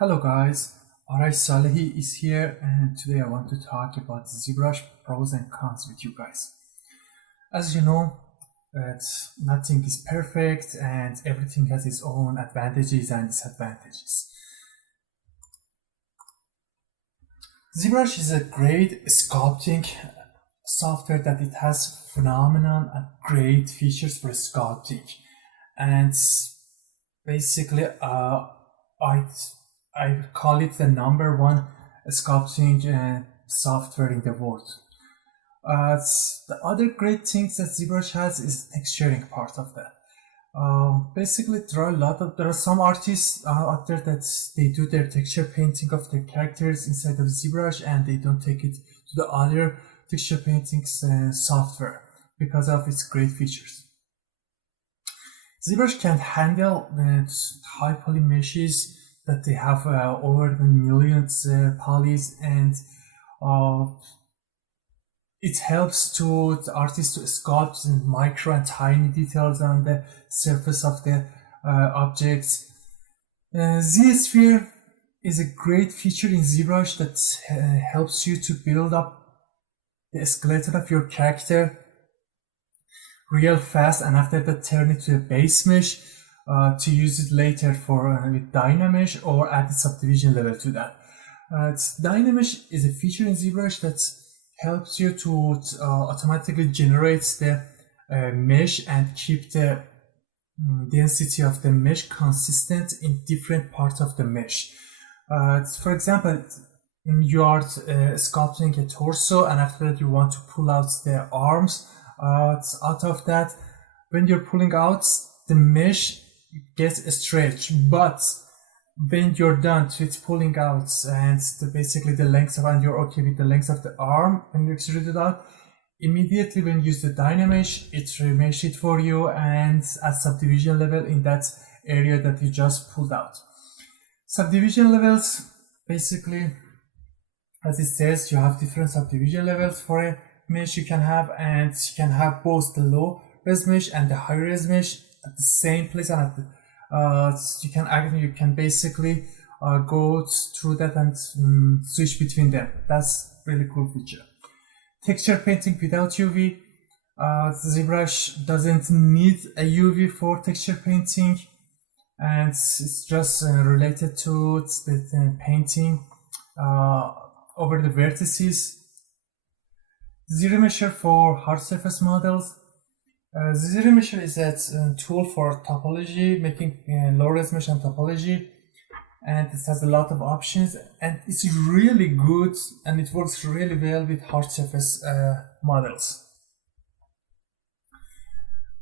Hello guys, Arash Salehi is here and today I want to talk about Zbrush pros and cons with you guys. As you know, nothing is perfect and everything has its own advantages and disadvantages. Zbrush is a great sculpting software that it has phenomenal and great features for sculpting, and basically I call it the number one sculpting software in the world. The other great things that Zbrush has is the texturing part of that. Basically, there are some artists out there that they do their texture painting of their characters inside of Zbrush and they don't take it to the other texture painting software because of its great features. Zbrush can handle high poly meshes that they have over the millions polys, and it helps to the artist to sculpt micro and tiny details on the surface of the objects. Z-Sphere is a great feature in Zbrush that helps you to build up the skeleton of your character real fast, and after that turn it to a base mesh to use it later for with Dynamesh or add the subdivision level to that. Dynamesh is a feature in Zbrush that helps you to automatically generate the mesh and keep the density of the mesh consistent in different parts of the mesh. For example, you are sculpting a torso and after that you want to pull out the arms out of that. When you're pulling out, the mesh gets stretched, but when you're done with pulling out and basically the length of, and you're okay with the length of the arm when you extrude it out, immediately when you use the Dynamesh, it remesh it for you and at subdivision level in that area that you just pulled out. Subdivision levels, basically, as it says, you have different subdivision levels for a mesh you can have, and you can have both the low res mesh and the high res mesh at the same place, and at the, you can basically go through that and switch between them. That's really cool feature. Texture painting without UV. Zbrush doesn't need a UV for texture painting, and it's just related to the painting over the vertices. ZRemesher for hard surface models. ZRemesher is a tool for topology, making low-res mesh and topology, and it has a lot of options, and it's really good and it works really well with hard surface models.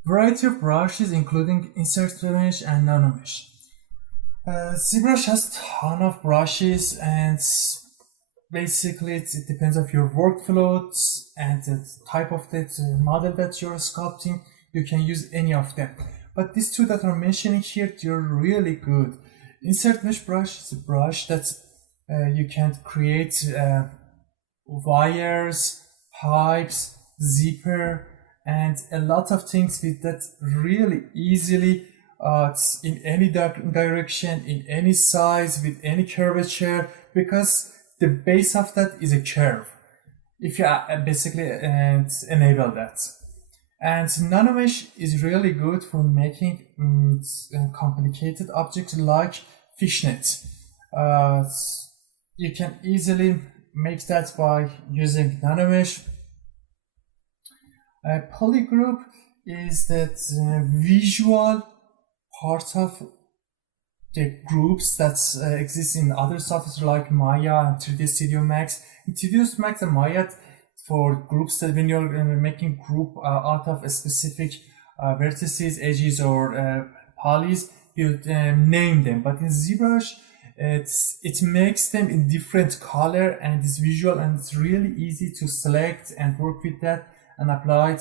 Variety of brushes including insert mesh and nano mesh. Zbrush has a ton of brushes, and basically it depends on your workflow and the type of the model that you're sculpting. You can use any of them, but these two that I'm mentioning here, they're really good. Insert mesh brush is a brush that you can create wires, pipes, zipper, and a lot of things with that really easily in any direction, in any size, with any curvature, because the base of that is a curve if you basically enable that. And nanomesh is really good for making complicated objects like fishnet. You can easily make that by using nanomesh. Polygroup is that visual part of the groups that exist in other software like Maya and 3D Studio Max. In 3D Max and Maya, for groups that when you're making group out of a specific vertices, edges, or polys, you name them. But in Zbrush, it makes them in different color and it's visual, and it's really easy to select and work with that and apply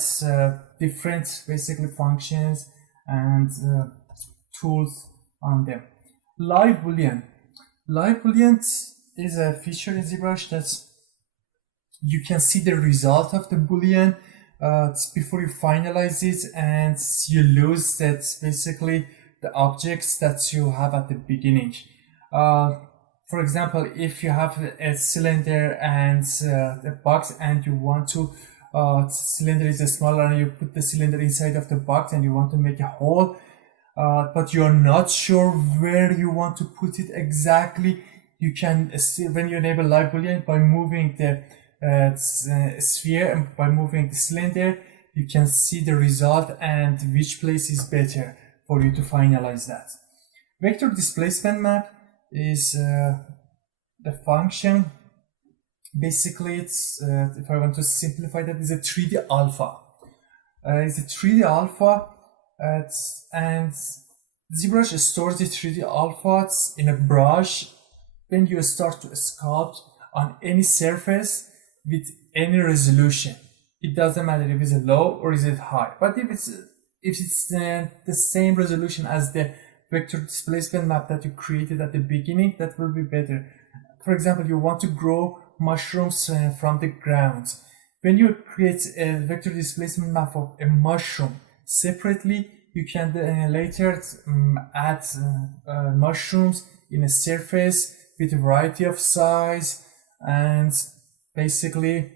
different basically functions and tools on them. Live Boolean. Live Boolean is a feature in Zbrush that you can see the result of the Boolean before you finalize it, and you lose that basically the objects that you have at the beginning. For example, if you have a cylinder and a box, and you want to cylinder is smaller, and you put the cylinder inside of the box and you want to make a hole, but you're not sure where you want to put it exactly, you can when you enable live boolean, by moving the sphere and by moving the cylinder, you can see the result and which place is better for you to finalize that. Vector displacement map is the function. Basically, it's if I want to simplify that, is a 3D alpha. It's a 3D alpha, and ZBrush stores the 3D alphas in a brush when you start to sculpt on any surface with any resolution. It doesn't matter if it's low or is it high, but if it's the same resolution as the vector displacement map that you created at the beginning, that will be better. For example, you want to grow mushrooms from the ground. When you create a vector displacement map of a mushroom separately, you can later add mushrooms in a surface with a variety of size, and basically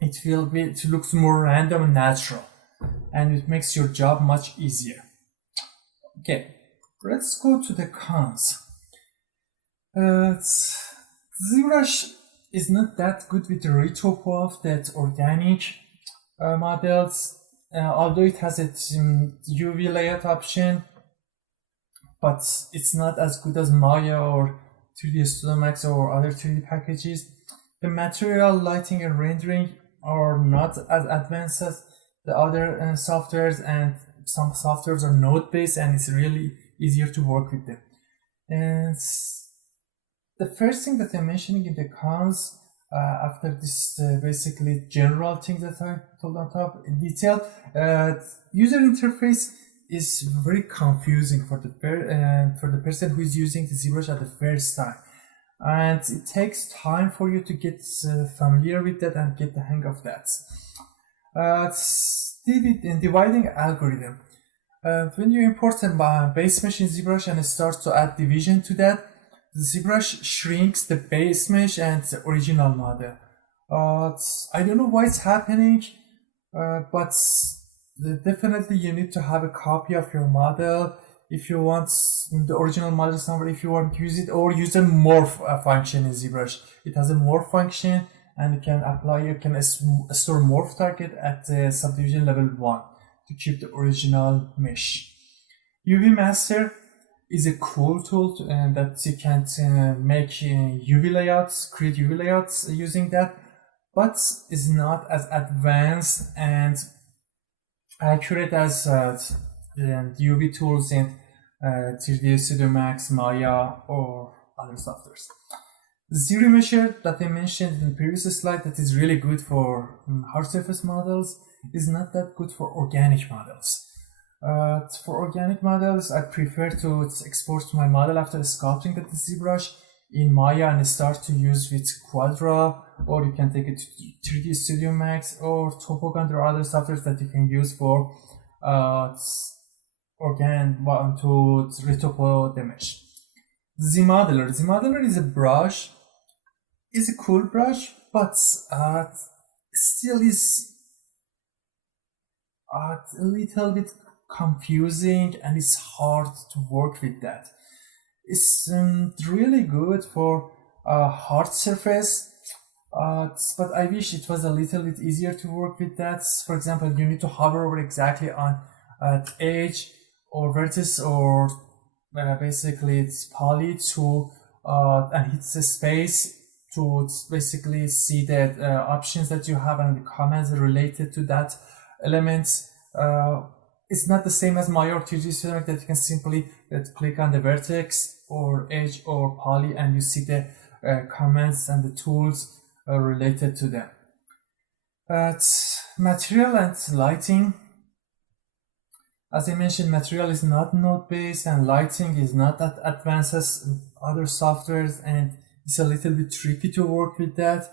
it looks more random and natural, and it makes your job much easier. Okay, let's go to the cons. ZBrush is not that good with the retopo of that organic models, although it has a UV layout option, but it's not as good as Maya or 3D Studio Max or other 3D packages. The material, lighting, and rendering are not as advanced as the other softwares, and some softwares are node-based, and it's really easier to work with them. And the first thing that I'm mentioning in the cons, after this basically general thing that I told on top in detail, user interface is very confusing for the person who is using the ZBrush at the first time, and it takes time for you to get familiar with that and get the hang of that. In dividing algorithm, when you import a base mesh in ZBrush and start to add division to that, ZBrush shrinks the base mesh and the original model. I don't know why it's happening, but definitely you need to have a copy of your model if you want the original model somewhere, if you want to use it, or use a morph function in ZBrush. It has a morph function, and you can store morph target at the subdivision level 1 to keep the original mesh. UV Master is a cool tool that you can make UV layouts, create UV layouts using that, but is not as advanced and accurate as UV tools in 3D Studio Max, Maya, or other softwares. Zero Measure that I mentioned in the previous slide, that is really good for hard surface models, is not that good for organic models. For organic models, I prefer to export my model after sculpting at the ZBrush in Maya and start to use with Quadra, or you can take it to 3D Studio Max or Topogon. There are other softwares that you can use for to retopo the mesh. Zmodeler is a brush, is a cool brush, but still is a little bit confusing, and it's hard to work with that. It's really good for a hard surface, but I wish it was a little bit easier to work with that. For example, you need to hover over exactly on edge or vertex, or basically it's poly to and hit the space to basically see the options that you have and the comments related to that elements. It's not the same as Maya or 3D Studio that you can simply click on the vertex or edge or poly and you see the comments and the tools related to them. But material and lighting, as I mentioned, material is not node-based and lighting is not that advanced as other softwares, and it's a little bit tricky to work with that.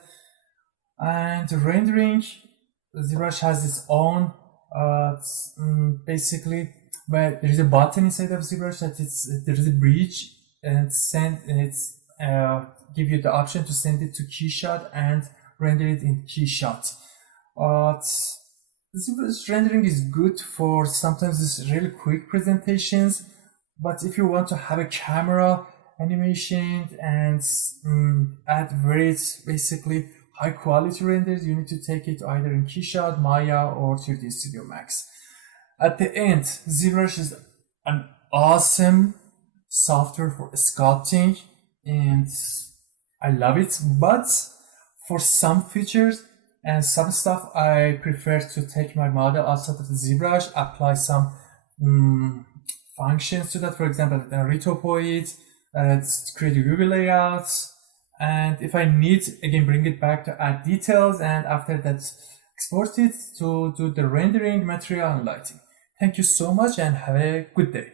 And rendering, ZBrush has its own basically, but there is a button inside of ZBrush that there is a bridge and give you the option to send it to Keyshot and render it in Keyshot. ZBrush rendering is good for sometimes these really quick presentations, but if you want to have a camera animation and add very basically high quality renders, you need to take it either in Keyshot, Maya, or 3D Studio Max. At the end, ZBrush is an awesome software for sculpting and I love it, but for some features and some stuff I prefer to take my model outside of the ZBrush, apply some functions to that, for example retopo it, create a UV layouts, and if I need, again, bring it back to add details, and after that export it to do the rendering, material, and lighting. Thank you so much and have a good day.